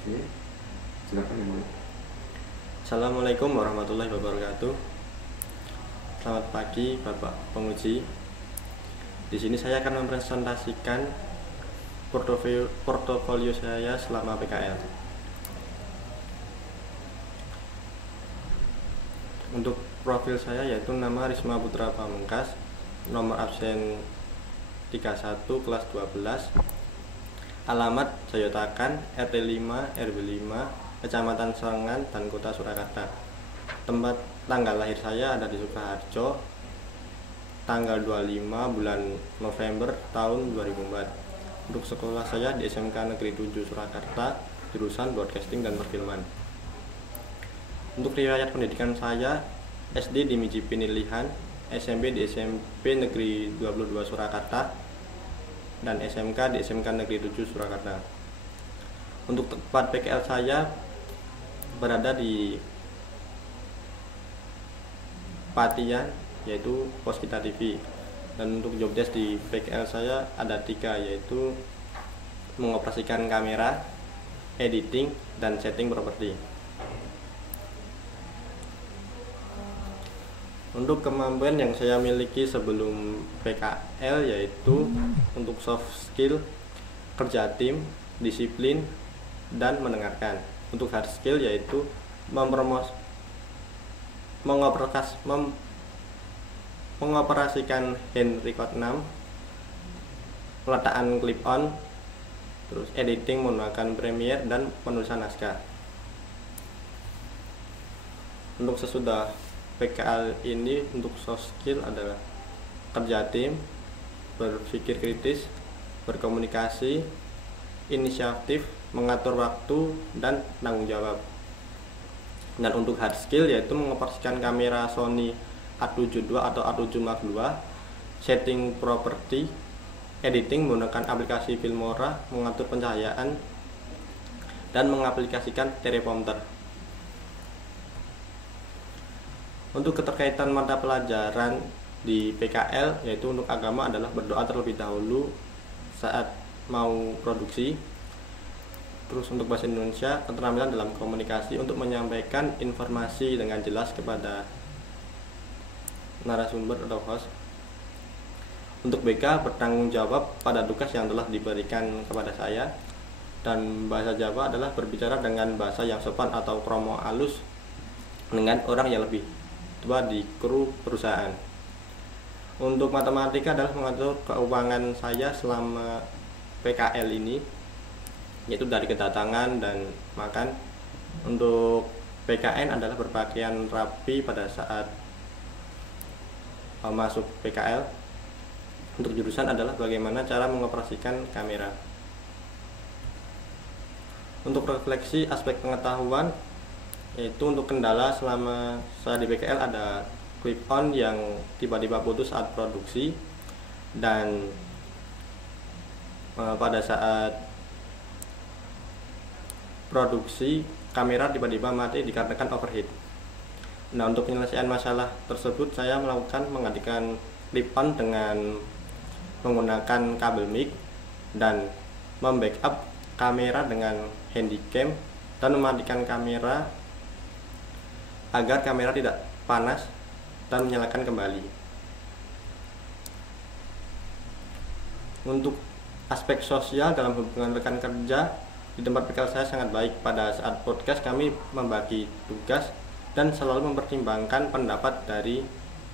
Oke, silakan yang mulai. Assalamualaikum warahmatullahi wabarakatuh. Selamat pagi Bapak penguji. Di sini saya akan mempresentasikan portofolio saya selama PKL. Untuk profil saya yaitu nama Risma Putra Pamungkas, nomor absen 31 kelas 12, alamat Jayotakan, RT 5, RW 5, Kecamatan Serengan dan Kota Surakarta. Tempat tanggal lahir saya ada di Sukoharjo, tanggal 25 bulan November tahun 2004. Untuk sekolah saya di SMK Negeri 7 Surakarta, jurusan Broadcasting dan Perfilman. Untuk riwayat pendidikan saya, SD di Miji Pinilihan, SMP di SMP Negeri 22 Surakarta, dan SMK di SMK Negeri 7 Surakarta. Untuk tempat PKL saya berada di Patian, yaitu Poskita TV. Dan untuk jobdesk di PKL saya ada 3, yaitu mengoperasikan kamera, editing, dan setting properti. Untuk kemampuan yang saya miliki sebelum PKL yaitu untuk soft skill, kerja tim, disiplin, dan mendengarkan. Untuk hard skill yaitu mengoperasikan hand record 6, peletakan clip on, terus editing menggunakan Premiere, dan penulisan naskah. Untuk sesudah PKL ini, untuk soft skill adalah kerja tim, berpikir kritis, berkomunikasi, inisiatif, mengatur waktu, dan tanggung jawab. Dan untuk hard skill yaitu mengoperasikan kamera Sony A72 atau A7 Mark II, setting properti, editing menggunakan aplikasi Filmora, mengatur pencahayaan, dan mengaplikasikan teleprompter. Untuk keterkaitan mata pelajaran di PKL yaitu untuk agama adalah berdoa terlebih dahulu saat mau produksi. Terus untuk bahasa Indonesia, keterampilan dalam komunikasi untuk menyampaikan informasi dengan jelas kepada narasumber atau host. Untuk BK, bertanggung jawab pada tugas yang telah diberikan kepada saya. Dan bahasa Jawa adalah berbicara dengan bahasa yang sopan atau kromo halus dengan orang yang lebih tua di kru perusahaan. Untuk matematika adalah mengatur keuangan saya selama PKL ini, yaitu dari kedatangan dan makan. Untuk PKN adalah berpakaian rapi pada saat masuk PKL. Untuk jurusan adalah bagaimana cara mengoperasikan kamera. Untuk refleksi aspek pengetahuan yaitu untuk kendala selama saya di PKL ada clip on yang tiba-tiba putus saat produksi, dan pada saat produksi kamera tiba-tiba mati dikarenakan overheat. Nah, untuk penyelesaian masalah tersebut saya menggantikan clip on dengan menggunakan kabel mic dan membackup kamera dengan handycam dan mematikan kamera agar kamera tidak panas dan menyalakan kembali. Untuk aspek sosial dalam hubungan rekan kerja di tempat PKL saya sangat baik. Pada saat podcast kami membagi tugas dan selalu mempertimbangkan pendapat dari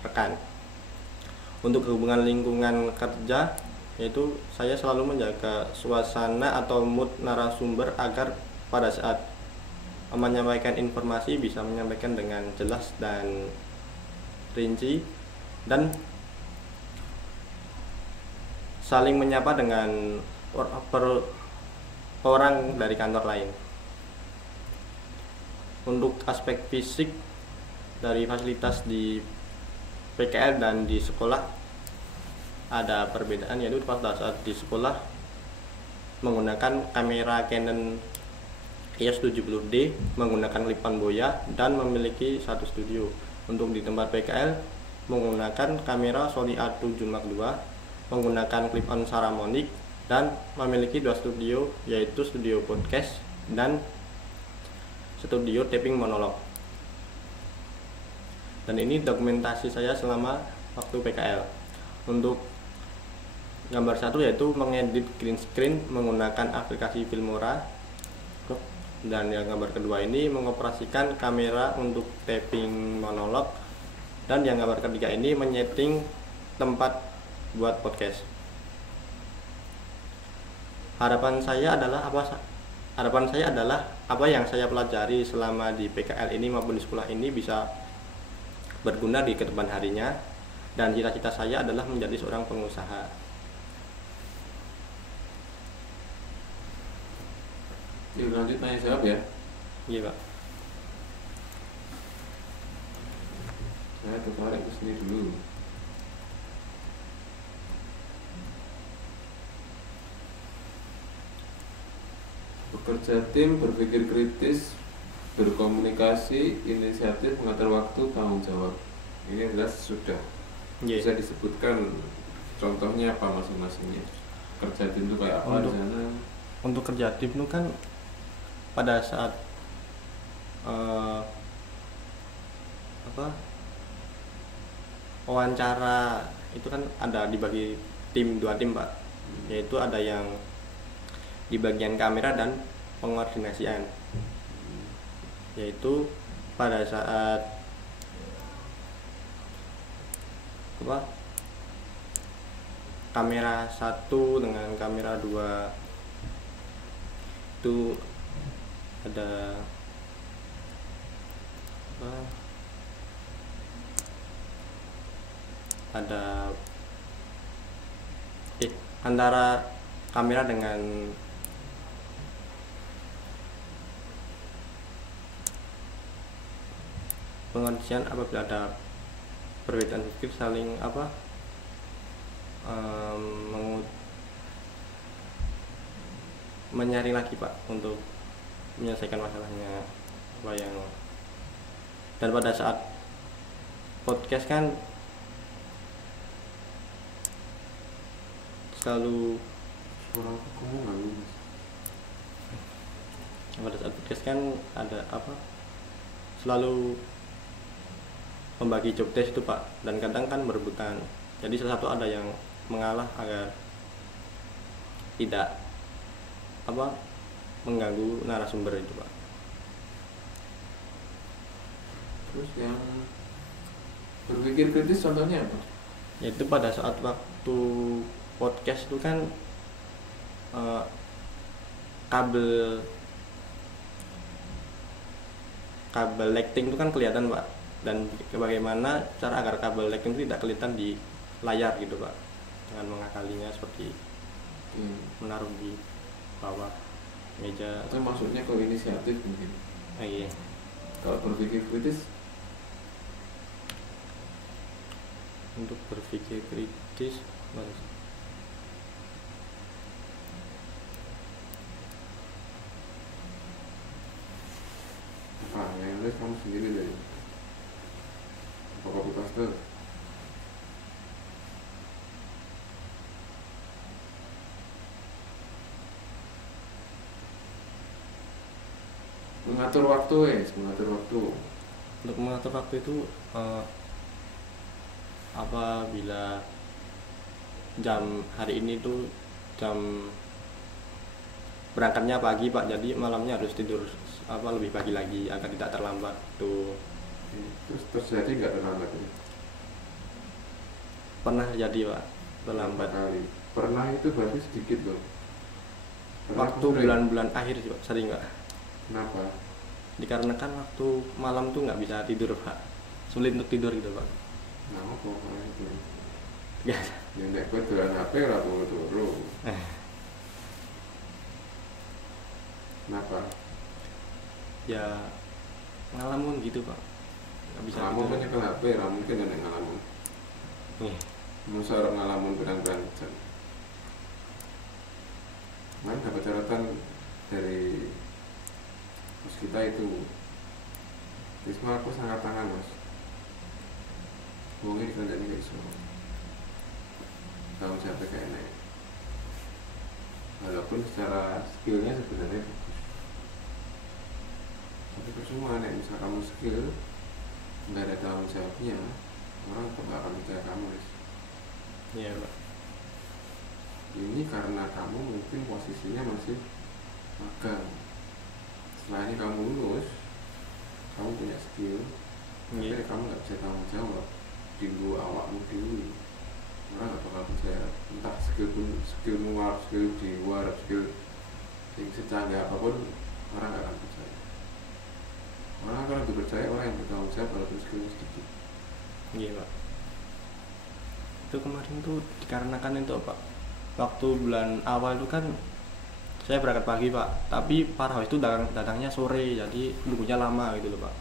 rekan. Untuk hubungan lingkungan kerja yaitu saya selalu menjaga suasana atau mood narasumber agar pada saat menyampaikan informasi bisa menyampaikan dengan jelas dan rinci, dan saling menyapa dengan orang dari kantor lain. Untuk aspek fisik dari fasilitas di PKL dan di sekolah ada perbedaan, yaitu pada saat di sekolah menggunakan kamera Canon EOS 70D, menggunakan clip on Boya, dan memiliki satu studio. Untuk di tempat PKL menggunakan kamera Sony A7 Mark II, menggunakan clip on Saramonic, dan memiliki 2 studio, yaitu studio podcast dan studio taping monolog. Dan ini dokumentasi saya selama waktu PKL. Untuk gambar satu yaitu mengedit green screen menggunakan aplikasi Filmora, dan yang gambar kedua ini mengoperasikan kamera untuk taping monolog, dan yang gambar ketiga ini menyeting tempat buat podcast. Harapan saya adalah apa yang saya pelajari selama di PKL ini maupun di sekolah ini bisa berguna di kedepan harinya, dan cita-cita saya adalah menjadi seorang pengusaha. Lanjut tanya jawab ya. Iya Pak. Saya tertarik ke sini dulu. Bekerja tim, berpikir kritis, berkomunikasi, inisiatif, mengatur waktu, tanggung jawab. Ini jelas sudah bisa disebutkan contohnya apa masing-masingnya. Kerja tim itu kayak apa di sana? Untuk kerja tim itu kan pada saat wawancara itu kan ada dibagi dua tim Pak, yaitu ada yang di bagian kamera dan pengordinasian, yaitu pada saat kamera 1 dengan kamera 2 itu ada antara kamera dengan pengordinan apabila ada perbedaan pikir saling menyaring lagi Pak untuk menyelesaikan masalahnya dan pada saat podcast kan selalu pada saat podcast kan ada selalu membagi job desk itu Pak, dan kadang kan berebutan, jadi salah satu ada yang mengalah agar tidak mengganggu narasumber itu Pak. Terus yang berpikir kritis contohnya apa? Yaitu pada saat waktu podcast itu kan kabel lighting itu kan kelihatan Pak, dan bagaimana cara agar kabel lighting itu tidak kelihatan di layar gitu Pak, dengan mengakalinya seperti menaruh di bawah meja. Itu maksudnya ke inisiatif mungkin. Iya. Kalau berpikir kritis, untuk berpikir kritis yang nulis kamu sendiri dari copy paste. Mengatur waktu Untuk mengatur waktu itu apabila jam hari ini tuh jam berangkatnya pagi Pak, jadi malamnya harus tidur lebih pagi lagi agar tidak terlambat tuh. Terus terjadi nggak terlambat ini? Pernah jadi Pak, terlambat kali. Pernah itu berarti sedikit loh. Waktu bulan-bulan akhir sih Pak, sering Pak. Kenapa? Dikarenakan waktu malam tuh nggak bisa tidur Pak, sulit untuk tidur gitu Pak. Nah, apa itu? Biasa. Ya nek kowe dolan HP ora turu. Kenapa? Ya ngalamun gitu Pak, nggak bisa ngalamun kan nyekel HP, ora mungkin nek ngalamun. Masa orang ngalamun berang-berang jam. Mana dapat catatan dari bos kita itu, Risma aku sangat tangan mas, ngomongnya dikandani gak iso, tanggung jawabnya kayak enak, walaupun secara skillnya sebenarnya bagus. cuma nek misal kamu skill nggak ada tanggung jawabnya, orang tetap nggak akan percaya kamu, Riz. Iya Pak. Ini karena kamu mungkin posisinya masih magang. Setelah ini kamu lulus, kamu punya skill, tapi kamu nggak bisa tanggung jawab di luar awakmu dulu, orang nggak bakal percaya. Entah skillmu luar, skill di luar, skill yang secanggih apapun, orang nggak akan percaya. Orang akan lebih percaya orang yang bertanggung jawab walaupun skillnya sedikit. Iya Pak. Itu kemarin tuh dikarenakan itu Pak, waktu bulan awal itu kan saya berangkat pagi Pak, tapi Parho itu datangnya sore, jadi nunggunya lama gitu loh Pak.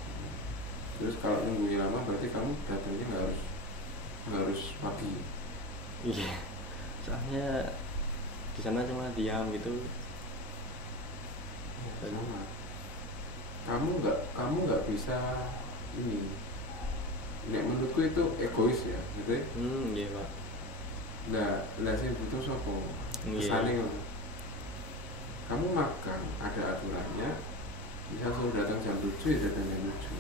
Terus kalau nunggunya lama berarti kamu datangnya nggak harus pagi. Iya, soalnya di sana cuma diam gitu. Sama. Kamu nggak bisa ini. Nek menurutku itu egois ya, gitu ya. Iya Pak. Lah sing butuh sapa? Kesane ngono. Kamu makan ada aturannya. Misal suruh datang jam 7 ya datang jam 7.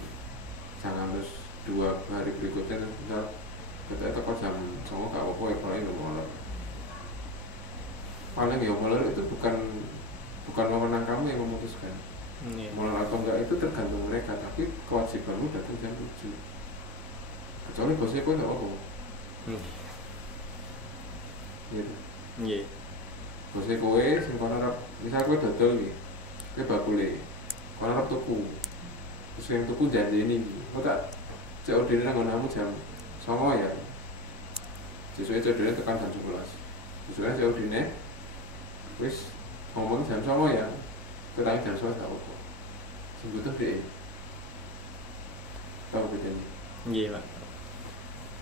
Jangan terus 2 hari berikutnya misal kita teko jam 09.00 gak apa-apa ya paling molor. Paling ya molor itu bukan wewenang kamu yang memutuskan. Molor atau enggak itu tergantung mereka, tapi kewajibanmu datang jam 7. Kecuali bosnya kok enggak apa-apa. Gitu. Iya. Bosnya kowe sing kono arep misal kowe dodol iki. Kowe bakule. Kono arep tuku. Terus yang tuku janjine iki. Kok tak COD nang ngono jam 09.00 ya. Sesuai COD tekan jam 11. Sesuai COD-ne wis ngomong jam 09.00 ya. Terang jam 11 gak apa-apa. Sing butuh dhek. Tahu bedanya? Iya Pak.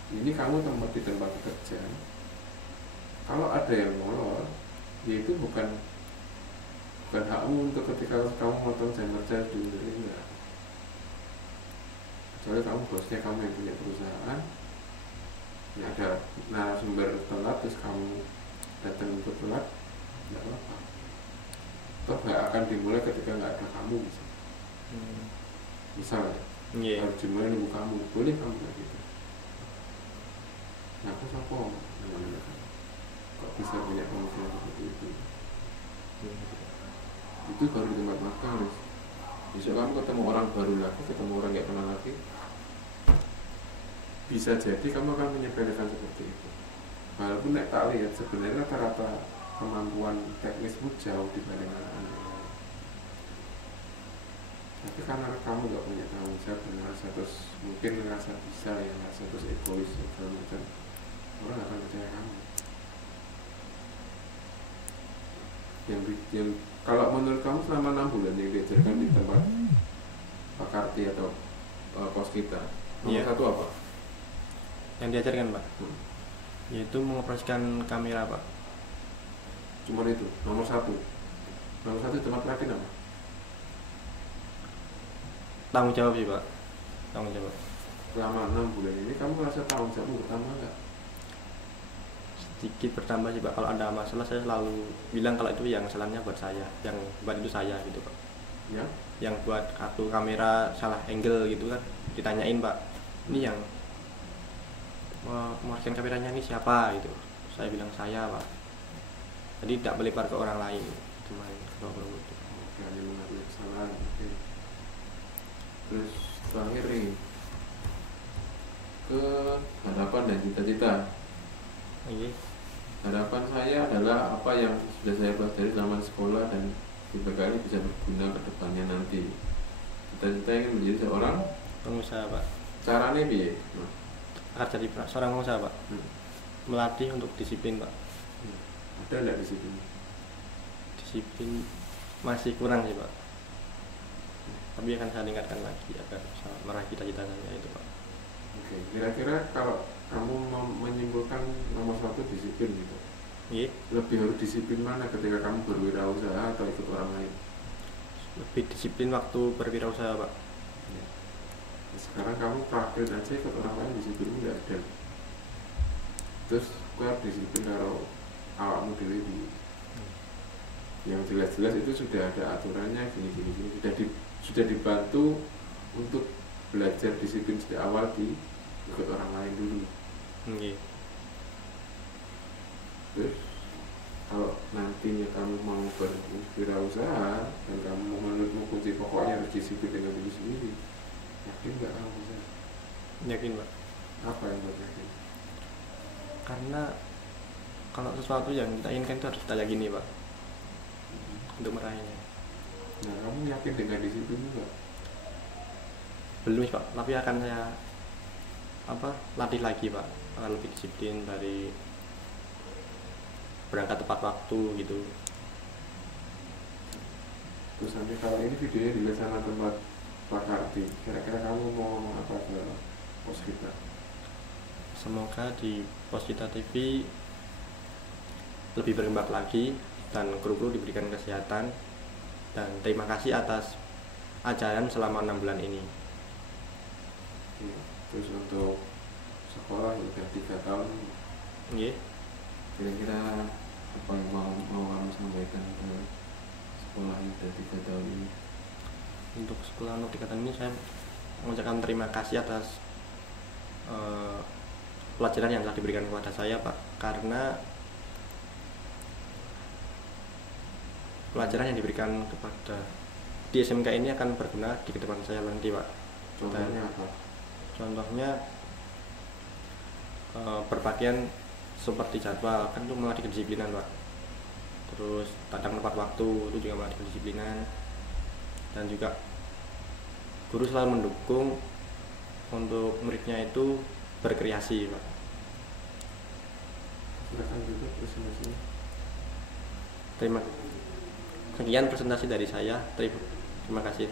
Ini kamu di tempat kerja. Kalau ada yang molor, ya itu bukan hakmu untuk ketika kamu motong jam kerja di enggak. Kecuali kamu bosnya, kamu yang punya perusahaan, ya ada narasumber telat terus kamu datang untuk telat, enggak apa-apa. Toh nggak akan dimulai ketika nggak ada kamu misal harus dimulai nunggu kamu, boleh kamu kayak gitu. Nah aku sopo kok bisa punya pemikiran seperti itu. Itu baru di tempat makan, Riz. Besok kamu ketemu orang baru lagi, ketemu orang nggak kenal lagi, bisa jadi kamu akan menyepelekan seperti itu. Walaupun tak lihat sebenarnya rata-rata kemampuan teknismu jauh dibanding anak-anak yang lain. Tapi karena kamu gak punya tanggung jawab dan merasa terus mungkin merasa bisa ya, merasa terus egois segala macam, orang gak akan percaya kamu. Yang kalau menurut kamu selama 6 bulan yang diajarkan di tempat Pak Karti atau kos kita, nomor satu apa? Yang diajarkan Pak? Yaitu mengoperasikan kamera Pak. Cuma itu, nomor satu tempat latihan apa? Tanggung jawab sih Pak, tanggung jawab. Selama 6 bulan ini kamu merasa tanggung jawabmu bertambah nggak? Sedikit bertambah sih Pak. Kalau ada masalah saya selalu bilang kalau itu yang masalahnya buat saya, yang buat itu saya gitu Pak. Ya? Yang buat kartu kamera salah angle gitu kan, ditanyain Pak, ini yang mengoperasikan kameranya ini siapa gitu. Saya bilang saya Pak. Jadi tidak melebar ke orang lain. Cuma kalau itu. Oke, hanya mengakui kesalahan. Oke. Terus terakhir nih, ke harapan dan cita-cita. Harapan saya adalah apa yang sudah saya pelajari selama sekolah dan berkali bisa berguna ke depannya nanti. Cita-cita ingin menjadi seorang pengusaha Pak. Caranya piye? Agar jadi seorang pengusaha Pak. Melatih untuk disiplin Pak. Ada enggak disiplin? Disiplin masih kurang sih Pak. Tapi akan saya tingkatkan lagi agar bisa meraih cita-cita saya itu Pak. Oke, kira-kira kalau kamu menyimpulkan nomor satu disiplin gitu. Iya. Lebih harus disiplin mana ketika kamu berwirausaha atau ikut orang lain? Lebih disiplin waktu berwirausaha Pak. Ya. Sekarang kamu praktek aja ikut orang lain, disiplinmu nggak ada. Terus kau harus disiplin kalau awakmu dewe di yang jelas-jelas itu sudah ada aturannya gini sudah dibantu untuk belajar disiplin sejak awal di ikut orang lain dulu. Terus kalau nantinya kamu mau berwirausaha dan kamu menurutmu kunci pokoknya harus disiplin dengan diri sendiri, yakin nggak kamu bisa? Yakin Pak. Apa yang buat yakin? Karena kalau sesuatu yang kita inginkan itu harus kita yakini Pak, untuk meraihnya. Nah, kamu yakin dengan disiplin juga? Belum Pak, tapi akan saya latih lagi Pak, akan lebih disiplin dari berangkat tepat waktu gitu. Terus nanti kalau ini videonya dilihat sama tempat Pak Karti, kira-kira kamu mau ngomong apa ke pos kita? Semoga di Pos Kita TV lebih berkembang lagi dan kru-kru diberikan kesehatan, dan terima kasih atas ajaran selama 6 bulan ini. Terus untuk sekolah udah 3 tahun, kira-kira apa yang mau kamu sampaikan ke sekolah yang udah 3 tahun ini? Untuk sekolah untuk 3 tahun ini saya mengucapkan terima kasih atas pelajaran yang telah diberikan kepada saya Pak, karena pelajaran yang diberikan kepada di SMK ini akan berguna di kedepan saya nanti Pak. Contohnya apa? Contohnya berpakaian seperti jadwal, kan itu melatih kedisiplinan Pak. Terus datang tepat waktu itu juga melatih kedisiplinan, dan juga guru selalu mendukung untuk muridnya itu berkreasi Pak. Silakan juga presentasinya. Sekian presentasi dari saya. Terima kasih.